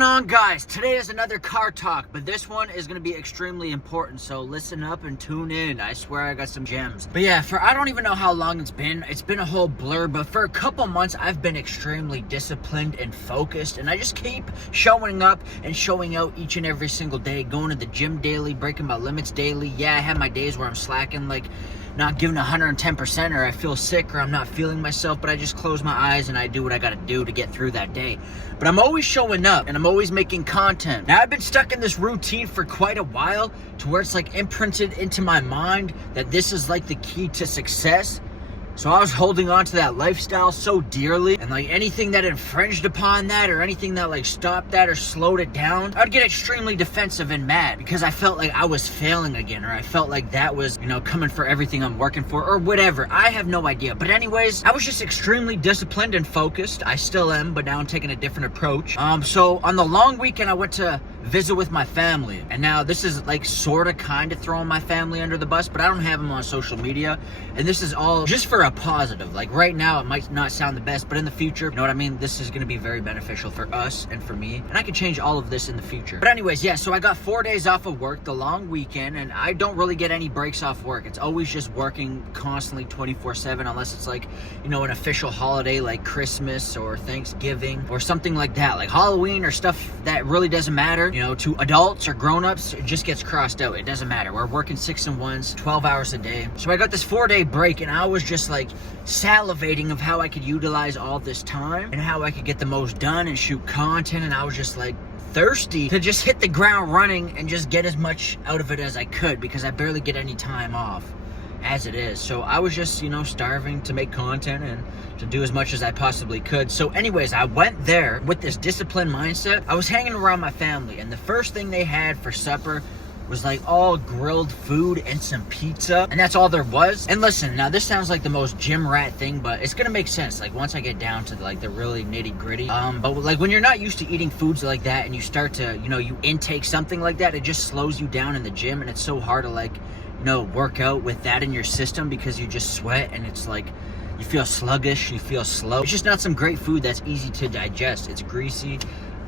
going on, guys? Today is another car talk, but this one is going to be extremely important, so listen up and tune in. I swear I got some gems. But yeah, I don't even know how long it's been a whole blur, but for a couple months I've been extremely disciplined and focused, and I just keep showing up and showing out each and every single day, going to the gym daily, breaking my limits daily. Yeah, I have my days where I'm slacking, like not giving 110%, or I feel sick, or I'm not feeling myself, but I just close my eyes and I do what I gotta do to get through that day. But I'm always showing up and I'm always making content. Now, I've been stuck in this routine for quite a while to where it's like imprinted into my mind that this is like the key to success. So I was holding on to that lifestyle so dearly, and like anything that infringed upon that or anything that like stopped that or slowed it down, I'd get extremely defensive and mad because I felt like I was failing again, or I felt like that was, coming for everything I'm working for or whatever. I have no idea. But anyways, I was just extremely disciplined and focused. I still am, but now I'm taking a different approach. So on the long weekend, I went to visit with my family, and now this is like sort of kind of throwing my family under the bus, but I don't have them on social media, and this is all just for a positive. Like right now it might not sound the best, but in the future, you know what I mean, this is going to be very beneficial for us and for me, and I can change all of this in the future. But anyways, yeah, so I got 4 days off of work, the long weekend, and I don't really get any breaks off work. It's always just working constantly 24/7, unless it's like, an official holiday like Christmas or Thanksgiving or something like that, like Halloween or stuff that really doesn't matter. To adults or grown-ups, it just gets crossed out. It doesn't matter. We're working 6 and 1s, 12 hours a day. So I got this 4-day break, and I was just like salivating of how I could utilize all this time and how I could get the most done and shoot content. And I was just like thirsty to just hit the ground running and just get as much out of it as I could, because I barely get any time off as it is. So I was just, starving to make content and to do as much as I possibly could. So anyways, I went there with this disciplined mindset. I was hanging around my family, and the first thing they had for supper was like all grilled food and some pizza, and that's all there was. And listen, now this sounds like the most gym rat thing, but it's gonna make sense like once I get down to like the really nitty gritty. But like when you're not used to eating foods like that and you start to, you intake something like that, it just slows you down in the gym, and it's so hard to like work out with that in your system, because you just sweat and it's like you feel sluggish, you feel slow. It's just not some great food that's easy to digest. It's greasy,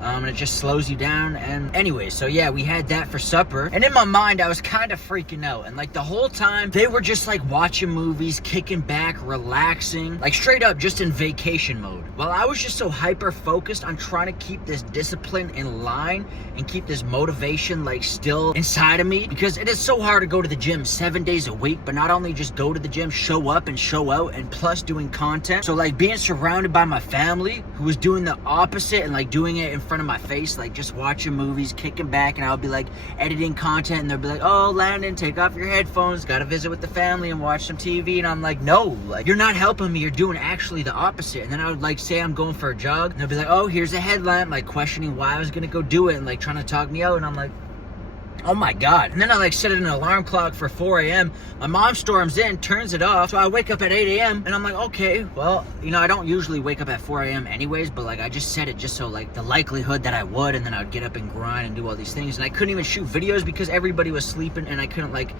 and it just slows you down. And anyway, so yeah, we had that for supper, and in my mind I was kind of freaking out, and like the whole time they were just like watching movies, kicking back, relaxing, like straight up just in vacation mode, while I was just so hyper focused on trying to keep this discipline in line and keep this motivation like still inside of me, because it is so hard to go to the gym 7 days a week, but not only just go to the gym, show up and show out, and plus doing content. So like being surrounded by my family who was doing the opposite and like doing it in front of my face, like just watching movies, kicking back, and I'll be like editing content, and they'll be like, "Oh, Landon, take off your headphones, gotta visit with the family and watch some TV." And I'm like, no, like you're not helping me, you're doing actually the opposite. And then I would like say I'm going for a jog, and they'll be like, "Oh, here's a headlamp," like questioning why I was gonna go do it and like trying to talk me out, and I'm like, oh my god. And then I like set an alarm clock for 4 a.m. My mom storms in, turns it off, so I wake up at 8 a.m. and I'm like, okay, well, I don't usually wake up at 4 a.m. anyways, but like I just set it just so like the likelihood that I would, and then I would get up and grind and do all these things. And I couldn't even shoot videos because everybody was sleeping, and I couldn't like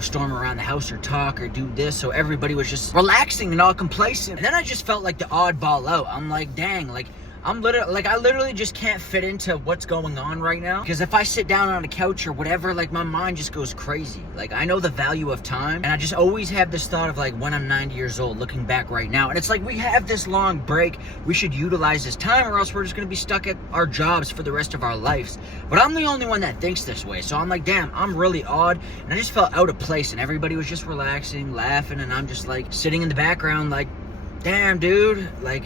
storm around the house or talk or do this, so everybody was just relaxing and all complacent. And then I just felt like the oddball out. I'm like, dang, like I literally just can't fit into what's going on right now, because if I sit down on a couch or whatever, like my mind just goes crazy. Like I know the value of time, and I just always have this thought of like when I'm 90 years old looking back right now, and it's like we have this long break, we should utilize this time, or else we're just gonna be stuck at our jobs for the rest of our lives. But I'm the only one that thinks this way, so I'm like, damn, I'm really odd. And I just felt out of place, and everybody was just relaxing, laughing, and I'm just like sitting in the background like, damn dude, like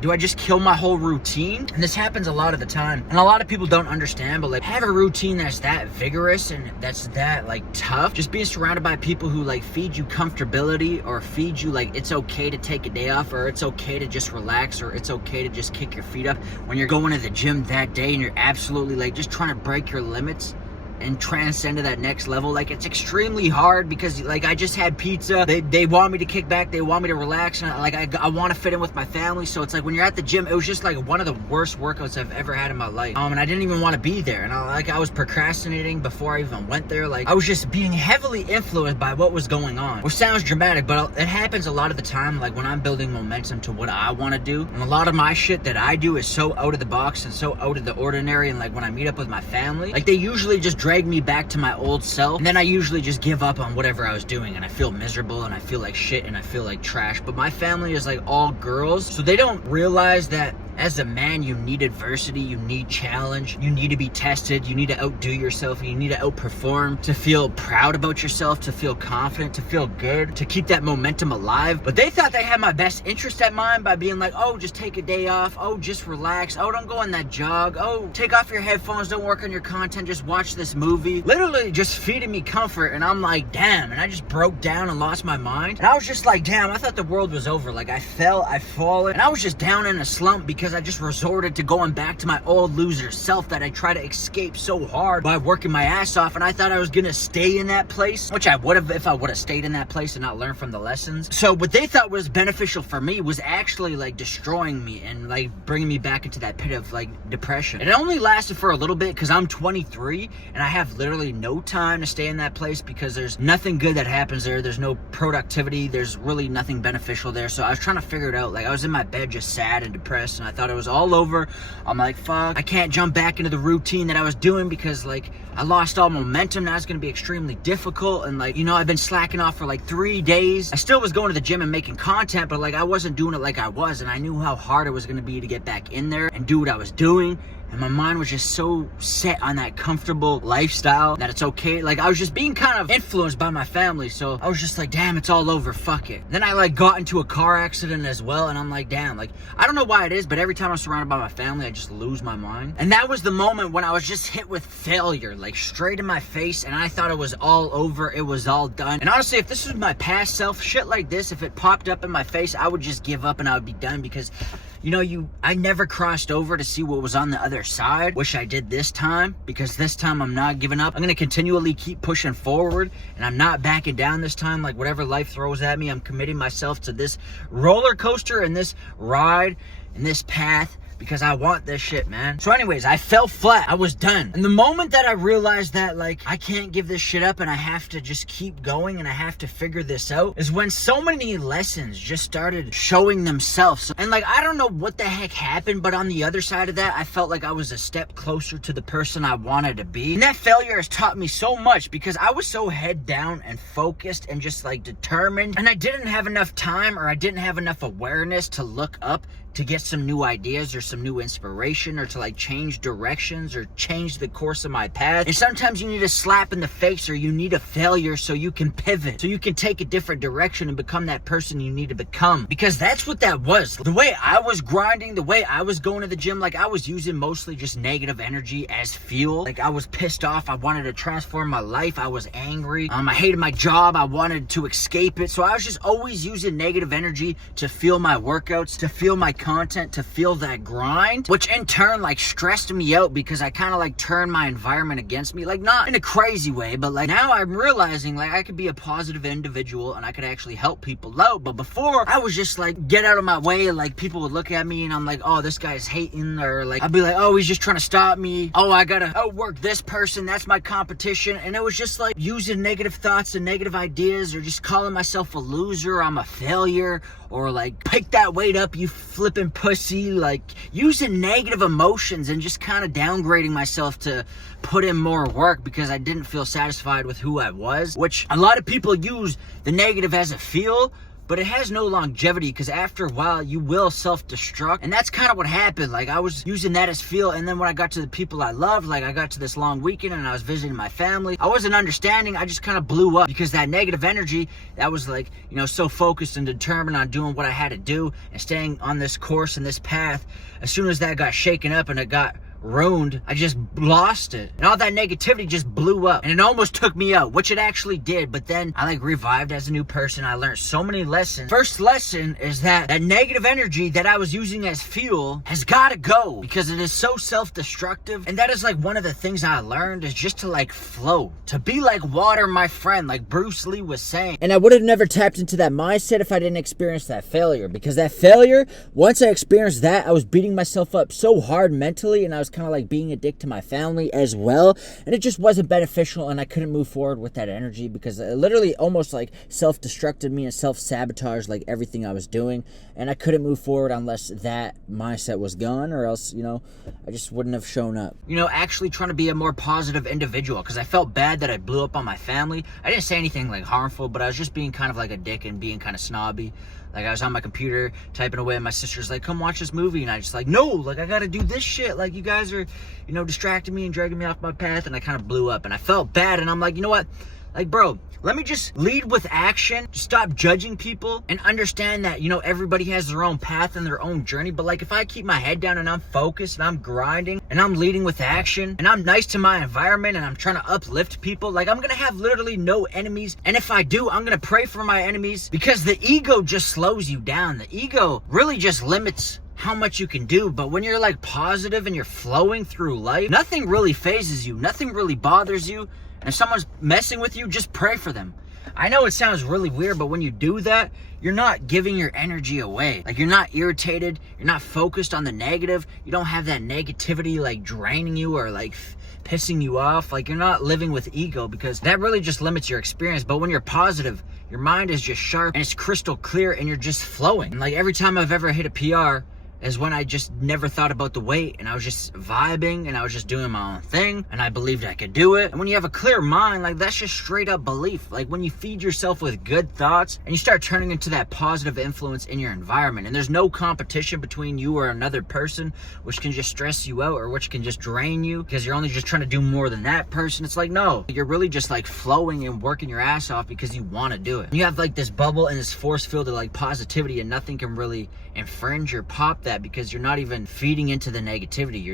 do I just kill my whole routine? And this happens a lot of the time, and a lot of people don't understand, but like have a routine that's that vigorous and that's that like tough. Just being surrounded by people who like feed you comfortability, or feed you like it's okay to take a day off, or it's okay to just relax, or it's okay to just kick your feet up when you're going to the gym that day and you're absolutely like just trying to break your limits. and transcend to that next level. Like, it's extremely hard because, like, I just had pizza. They want me to kick back. They want me to relax. And, I want to fit in with my family. So it's like when you're at the gym, it was just, like, one of the worst workouts I've ever had in my life. And I didn't even want to be there. And, I was procrastinating before I even went there. Like, I was just being heavily influenced by what was going on. Which sounds dramatic, but it happens a lot of the time, like, when I'm building momentum to what I want to do. And a lot of my shit that I do is so out of the box and so out of the ordinary. And, like, when I meet up with my family, like, they usually just drag me back to my old self. And then I usually just give up on whatever I was doing. And I feel miserable and I feel like shit and I feel like trash. But my family is, like, all girls. So they don't realize that as a man, you need adversity, you need challenge, you need to be tested, you need to outdo yourself, you need to outperform to feel proud about yourself, to feel confident, to feel good, to keep that momentum alive. But they thought they had my best interest at mind by being like, oh, just take a day off, oh, just relax, oh, don't go on that jog, oh, take off your headphones, don't work on your content, just watch this movie. Literally just feeding me comfort, and I'm like, damn, and I just broke down and lost my mind. And I was just like, damn, I thought the world was over. Like, I've fallen, and I was just down in a slump because I just resorted to going back to my old loser self that I try to escape so hard by working my ass off. And I thought I was gonna stay in that place, which I would have if I would have stayed in that place and not learned from the lessons. So what they thought was beneficial for me was actually, like, destroying me and, like, bringing me back into that pit of, like, depression. And it only lasted for a little bit because I'm 23 and I have literally no time to stay in that place because there's nothing good that happens there. There's no productivity. There's really nothing beneficial there. So I was trying to figure it out. Like, I was in my bed just sad and depressed, and I thought it was all over. I'm like, fuck, I can't jump back into the routine that I was doing because, like, I lost all momentum. Now it's gonna be extremely difficult. And, like, you know, I've been slacking off for like 3 days. I still was going to the gym and making content, but, like, I wasn't doing it like I was, and I knew how hard it was gonna be to get back in there and do what I was doing. And my mind was just so set on that comfortable lifestyle that it's okay. Like, I was just being kind of influenced by my family. So I was just like, damn, it's all over. Fuck it. Then I, like, got into a car accident as well. And I'm like, damn, like, I don't know why it is, but every time I'm surrounded by my family, I just lose my mind. And that was the moment when I was just hit with failure, like, straight in my face. And I thought it was all over. It was all done. And honestly, if this was my past self, shit like this, if it popped up in my face, I would just give up and I would be done because, you know, I never crossed over to see what was on the other side. Wish I did this time, because this time I'm not giving up. I'm gonna continually keep pushing forward, and I'm not backing down this time. Like, whatever life throws at me, I'm committing myself to this roller coaster and this ride and this path, because I want this shit, man. So anyways, I fell flat. I was done. And the moment that I realized that, like, I can't give this shit up and I have to just keep going and I have to figure this out, is when so many lessons just started showing themselves. And, like, I don't know what the heck happened, but on the other side of that, I felt like I was a step closer to the person I wanted to be. And that failure has taught me so much because I was so head down and focused and just, like, determined. And I didn't have enough time, or I didn't have enough awareness to look up to get some new ideas or some new inspiration, or to, like, change directions or change the course of my path. And sometimes you need a slap in the face, or you need a failure so you can pivot, so you can take a different direction and become that person you need to become. Because that's what that was. The way I was grinding, the way I was going to the gym, like, I was using mostly just negative energy as fuel. Like, I was pissed off. I wanted to transform my life. I was angry. I hated my job. I wanted to escape it. So I was just always using negative energy to fuel my workouts, to fuel my content, to feel that grind, which in turn, like, stressed me out because I kind of, like, turned my environment against me. Like, not in a crazy way, but, like, now I'm realizing, like, I could be a positive individual and I could actually help people out. But before, I was just like, get out of my way. Like, people would look at me and I'm like, oh, this guy's hating, or, like, I'd be like, oh, he's just trying to stop me. Oh, I gotta outwork this person. That's my competition. And it was just like using negative thoughts and negative ideas, or just calling myself a loser, I'm a failure, or, like, pick that weight up, you flipping pussy. Like, using negative emotions and just kind of downgrading myself to put in more work because I didn't feel satisfied with who I was, which a lot of people use the negative as a fuel, but it has no longevity, because after a while you will self-destruct. And that's kind of what happened. Like, I was using that as fuel, and then when I got to the people I loved, like, I got to this long weekend and I was visiting my family, I wasn't understanding. I just kind of blew up because that negative energy that was, like, you know, so focused and determined on doing what I had to do and staying on this course and this path, as soon as that got shaken up and it got ruined. I just lost it. And all that negativity just blew up. And it almost took me out, which it actually did. But then I like revived as a new person. I learned so many lessons. First lesson is that negative energy that I was using as fuel has got to go, because it is so self-destructive. And that is like one of the things I learned, is just to like flow, to be like water, my friend, like Bruce Lee was saying. And I would have never tapped into that mindset if I didn't experience that failure, because that failure, once I experienced that, I was beating myself up so hard mentally, and I was kind of like being a dick to my family as well, and it just wasn't beneficial, and I couldn't move forward with that energy, because it literally almost like self-destructed me and self-sabotaged like everything I was doing, and I couldn't move forward unless that mindset was gone, or else, you know, I just wouldn't have shown up. You know, actually trying to be a more positive individual, because I felt bad that I blew up on my family. I didn't say anything like harmful, but I was just being kind of like a dick and being kind of snobby. Like, I was on my computer typing away, and my sister's like, come watch this movie. And I just like, no, like, I gotta do this shit. Like, you guys are, you know, distracting me and dragging me off my path. And I kind of blew up, and I felt bad. And I'm like, you know what? Like, bro, let me just lead with action. Just stop judging people and understand that, you know, everybody has their own path and their own journey. But like, if I keep my head down and I'm focused and I'm grinding and I'm leading with action and I'm nice to my environment and I'm trying to uplift people, like, I'm going to have literally no enemies. And if I do, I'm going to pray for my enemies, because the ego just slows you down. The ego really just limits how much you can do. But when you're like positive and you're flowing through life, nothing really phases you. Nothing really bothers you. And if someone's messing with you, just pray for them. I know it sounds really weird, but when you do that, you're not giving your energy away. Like, you're not irritated. You're not focused on the negative. You don't have that negativity like draining you or like pissing you off. Like, you're not living with ego, because that really just limits your experience. But when you're positive, your mind is just sharp and it's crystal clear and you're just flowing. And like, every time I've ever hit a PR is when I just never thought about the weight, and I was just vibing and I was just doing my own thing, and I believed I could do it. And when you have a clear mind, like, that's just straight up belief. Like, when you feed yourself with good thoughts and you start turning into that positive influence in your environment, and there's no competition between you or another person, which can just stress you out or which can just drain you because you're only just trying to do more than that person. It's like, no, you're really just like flowing and working your ass off because you want to do it. And you have like this bubble and this force field of like positivity, and nothing can really infringe or pop that, because you're not even feeding into the negativity.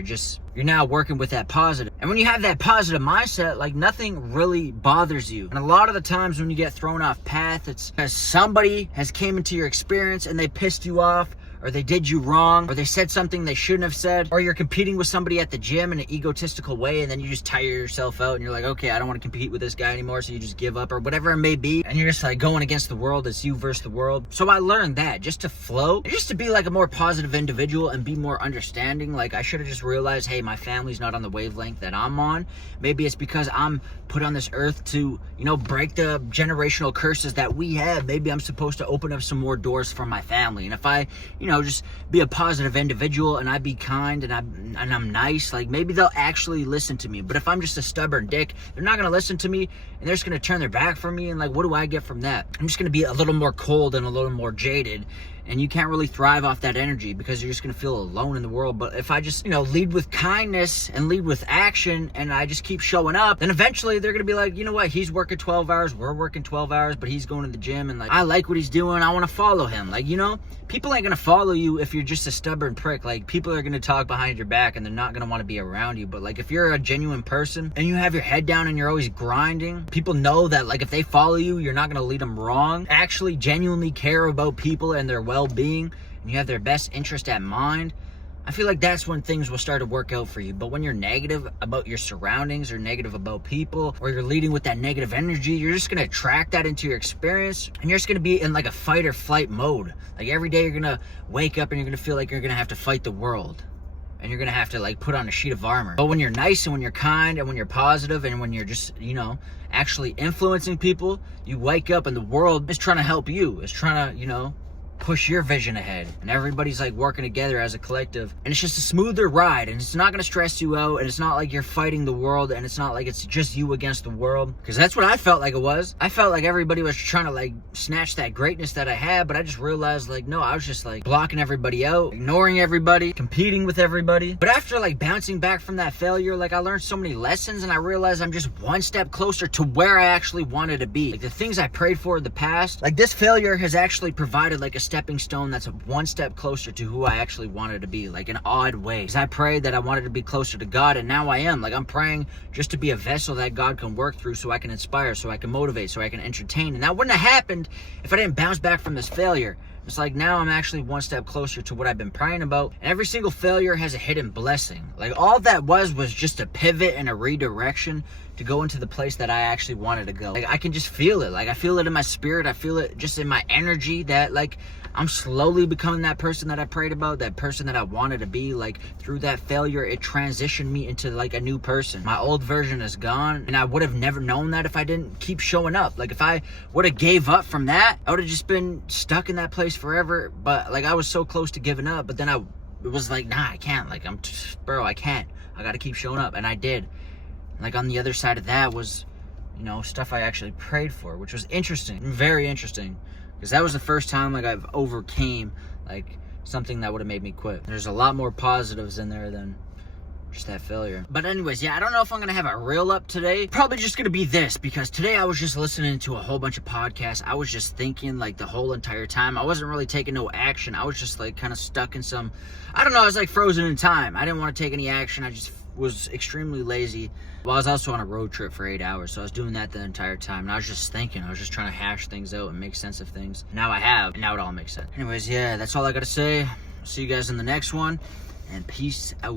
You're now working with that positive. And when you have that positive mindset, like, nothing really bothers you. And a lot of the times when you get thrown off path, it's because somebody has came into your experience and they pissed you off, or they did you wrong, or they said something they shouldn't have said, or you're competing with somebody at the gym in an egotistical way, and then you just tire yourself out and you're like, okay, I don't want to compete with this guy anymore, so you just give up, or whatever it may be, and you're just like going against the world. It's you versus the world. So I learned that just to flow, and just to be like a more positive individual and be more understanding. Like, I should have just realized, hey, my family's not on the wavelength that I'm on. Maybe it's because I'm put on this earth to, you know, break the generational curses that we have. Maybe I'm supposed to open up some more doors for my family. And if I, you know, just be a positive individual and I be kind and I'm nice, like, maybe they'll actually listen to me. But if I'm just a stubborn dick, they're not gonna listen to me, and they're just gonna turn their back from me. And like, what do I get from that? I'm just gonna be a little more cold and a little more jaded. And you can't really thrive off that energy, because you're just going to feel alone in the world. But if I just, you know, lead with kindness and lead with action, and I just keep showing up, then eventually they're going to be like, you know what, he's working 12 hours, we're working 12 hours, but he's going to the gym, and like, I like what he's doing, I want to follow him. Like, you know, people ain't going to follow you if you're just a stubborn prick. Like, people are going to talk behind your back and they're not going to want to be around you. But like, if you're a genuine person and you have your head down and you're always grinding, people know that, like, if they follow you, you're not going to lead them wrong. Actually genuinely care about people and their well-being, and you have their best interest at mind, I feel like that's when things will start to work out for you. But when you're negative about your surroundings, or negative about people, or you're leading with that negative energy, you're just going to attract that into your experience, and you're just going to be in like a fight or flight mode. Like, every day you're going to wake up and you're going to feel like you're going to have to fight the world, and you're going to have to like put on a sheet of armor. But when you're nice and when you're kind and when you're positive and when you're just, you know, actually influencing people, you wake up and the world is trying to help you. It's trying to, you know, push your vision ahead, and everybody's like working together as a collective, and it's just a smoother ride, and it's not going to stress you out, and it's not like you're fighting the world, and it's not like it's just you against the world, because that's what I felt like it was. I felt like everybody was trying to like snatch that greatness that I had, but I just realized, like, no, I was just like blocking everybody out, ignoring everybody, competing with everybody. But after like bouncing back from that failure, like, I learned so many lessons, and I realized I'm just one step closer to where I actually wanted to be. Like, the things I prayed for in the past, like, this failure has actually provided like a stepping stone that's one step closer to who I actually wanted to be, like in odd ways. I prayed that I wanted to be closer to God, and now I am. Like, I'm praying just to be a vessel that God can work through, so I can inspire, so I can motivate, so I can entertain. And that wouldn't have happened if I didn't bounce back from this failure. It's like now I'm actually one step closer to what I've been praying about. And every single failure has a hidden blessing. Like, all that was just a pivot and a redirection to go into the place that I actually wanted to go. Like, I can just feel it. Like, I feel it in my spirit. I feel it just in my energy that, like, I'm slowly becoming that person that I prayed about, that person that I wanted to be. Like, through that failure, it transitioned me into, like, a new person. My old version is gone, and I would have never known that if I didn't keep showing up. Like, if I would have gave up from that, I would have just been stuck in that place forever. But, like, I was so close to giving up, but then it was like, nah, I can't. Like, bro, I can't. I got to keep showing up, and I did. Like, on the other side of that was, you know, stuff I actually prayed for, which was interesting, very interesting. Because that was the first time, like, I've overcame, like, something that would have made me quit. There's a lot more positives in there than just that failure. But anyways, yeah, I don't know if I'm going to have a reel up today. Probably just going to be this, because today I was just listening to a whole bunch of podcasts. I was just thinking, like, the whole entire time. I wasn't really taking no action. I was just, like, kind of stuck in some, I don't know, I was, like, frozen in time. I didn't want to take any action. I just was extremely lazy. Well, I was also on a road trip for 8 hours, so I was doing that the entire time, and I was just thinking. I was just trying to hash things out and make sense of things. Now I have, and now it all makes sense. Anyways, yeah, that's all I gotta say. See you guys in the next one, and peace out.